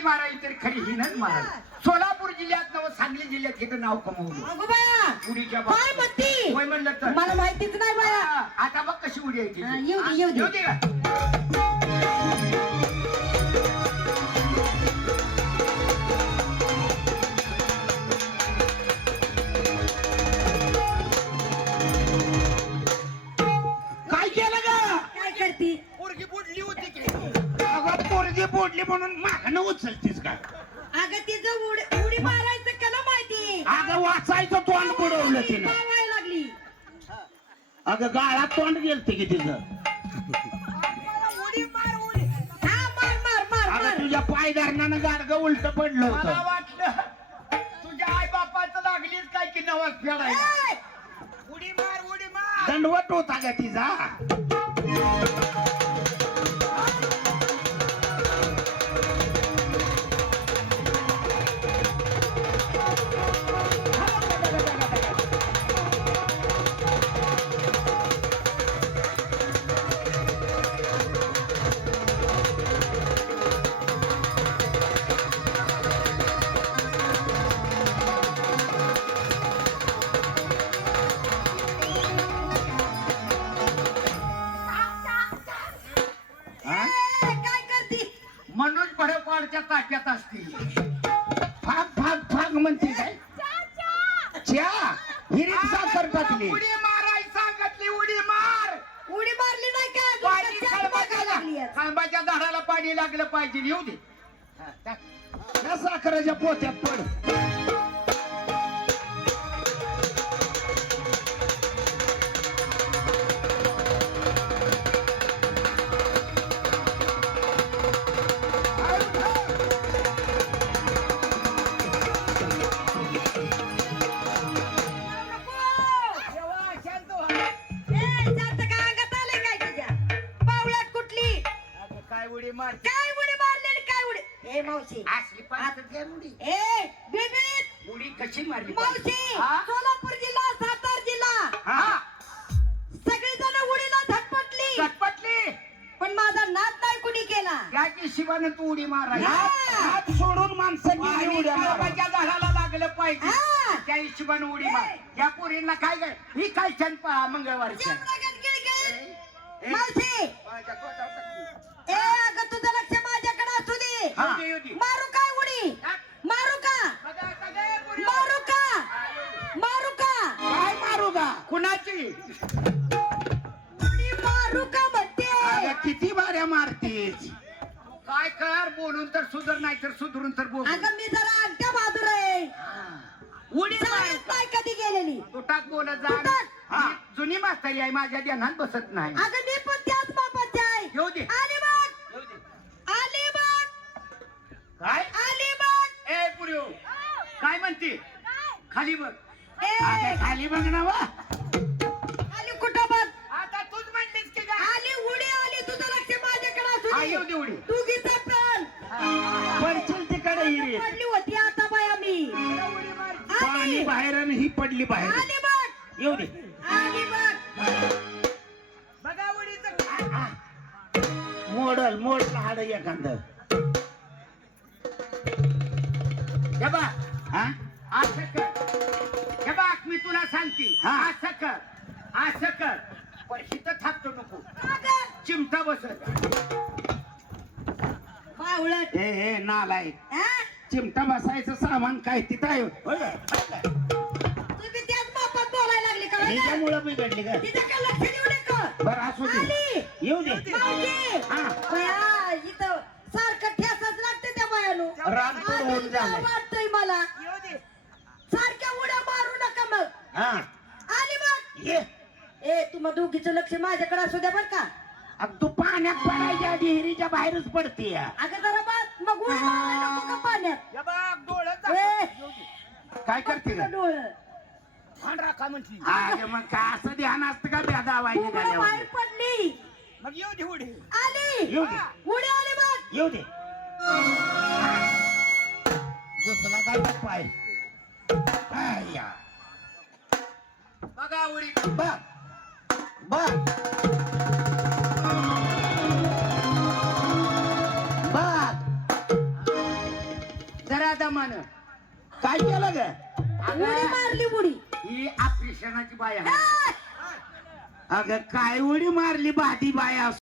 उडी मारायची तर खरी हिनच मारा. सोलापूर जिल्ह्यात नव सांगली जिल्ह्यात हिचं नाव कमवलं. अगो बाया उडीच्या काय म्हणती? होय म्हणलं तर मला माहितीच नाही बाया. आता बघ कशी उडी यायची. हा, येऊ दे, येऊ दे. येऊ दे का? काय केलं ग? काय करती? पोरगी बुडली होती की अगं पोरगी बुडली म्हणून मागणं उचलतीस का? अगं तिचं उडी मारायचं कला माहिती. अगं वाचायचं तोंड बुडवलं तिनं. काय व्हायला लागली? अगं गाळात तोंड गेलते की तिचं. उडी मार उडी. हा मार मार मार अगं मार. तुझ्या पाय धरणानं गाडगं उलट पडलं मला होतं. वाटलं तुझ्या आई बापाचं लागलीच काय की नवाज फेडायला. ए! उडी मार उडी मार. दंडवट होता का तिचा? हा? ए, काय करती? मनोज भडकवाडच्या ताक्यात असतील. फाग फाग फाग म्हणते काय? च्या हिरीत साखर टाकली. उडी माराय सांगितली उडी मार. उडी मारली नाही का? पाणी तुमच्या बघायला लागली आहे. खांबाच्या झाडाला पाणी लागलं पाहिजे. येऊ दे. हा, टाक. त्या साखरेच्या पोत्यात पड. जेव्हा शांत व्हा. ए, जातं का अंगात आलंय काय तुझ्या? बावळट कुठली? अगं, काय उडी मार. काय उडी मारलेली काय उडी? ए मावशी. असली पाहत घ्या उडी. ए बेबी उडी कशी मारली? मावशी. हा? सोलापूर जिल्हा सातारा जिल्हा हा सगळी जण उडीला झटपटली. चटपटली. पण माझा नाद नाही कुणी केला. त्याची शिवानं तू उडी मारायची. हा. हात सोडून माणसं गेली पाणी उड्या मारायला. खांबाच्या झाडाला लागलं पाहिजे. हा. त्या हिशोबानं उडी मार. या पोरींना काय काय ही काय छान मंगळवारची. जमरागत गिळगिळ. ए, मावशी माझ्या तोंडावर टाक. ए अगं तुझं लक्ष माझ्याकडे असू दे. हा. येऊ दे, येऊ दे. मारू काय उडी? मारू का? बघा, आता काय पोरी? मारू का? हा, येऊ दे. मारू का? काय मारू का? कुणाची? उडी मारू का म्हणते? अगं किती बाऱ्या मारतीस? काय कर बोलून तर सुधर नाही तर सुधरून तर बोल. अगं मी जरा अड्डा बहादूर आहे. उडी मार. शाळेत नाही कधी गेलेली. तू टाक बोलत तू जा. टाक. हा, जुनी म्हातारी आहे माझ्या ध्यानात बसत नाही. अगं मी पण त्याच बापाची आहे. येऊ दे. आली बघ. येऊ दे. आली बघ. काय आली बघ. ए पुरियो काय म्हणते? खाली बघ. ए अगं खाली बघ ना वा. आली कुठं बघ? आता तूच म्हणलीस की काय? आली उडी आली. तुझं लक्ष माझ्याकडे असू हा, दे. येऊ दे उडी. तू गीता पण पडशील तिकडे हिरी. पडली होती आता बाया मी. उडी मार. पाणी आली. बाहेर आणि ही पडली बाहेर. आली बघ. येऊ दे. आली बघ. बघा उडीचं. मोडल मोडलं हाड एखादं. हे बघ, हा असं कर. हे बघ, मी तुला सांगते. हा. असं कर, असं कर. पण इथं थांबतो नको. अगं, चिमटा बसत. बावळट. हे नालाय. हा? चिमटा बसायचं सामान काय तिथं आहे होय का? तुम्ही त्याच बापात बोलायला लागली का? हिच्यामुळं बिघडली का? तिच्याकडे लक्ष देऊ नका. बरं असू दे. आली. येऊ दे. मावशी. हा. बया, इथं सारखं ठेसाच लागते त्या बायानो. रामपूर होऊन झालंय. वाटतंय मला. येऊ दे. सारख्या उड्या मारू नका मग. हा आली बघ. ये. ए तुम्हा दोघीचं लक्ष माझ्याकडे असू द्या बर का. अग तू पाण्यात पडायच्या आधी हिरीच्या बाहेरच पडते. अगं जरा बघ मग उडी मारायला नको का पाण्यात. हे बघ, डोळं ए. दाखव. येऊ दे. काय करते का? डोळं भान राखा म्हटली. अगं मग काय असं ध्यान असतं का बेदावाय तू मला बाहेर निघाल्यावर? पडली. मग येऊ दे उडी. आली. येऊ दे. उडी आली बघ. येऊ दे. दुसरा काय पाय. आया. बघा उडी. बघ बघ बघ जरा दमान काय केलं ग उडी मारली उडी ही ऑपरेशनाची बाय आहे अगं काय उडी मारली बादी बाया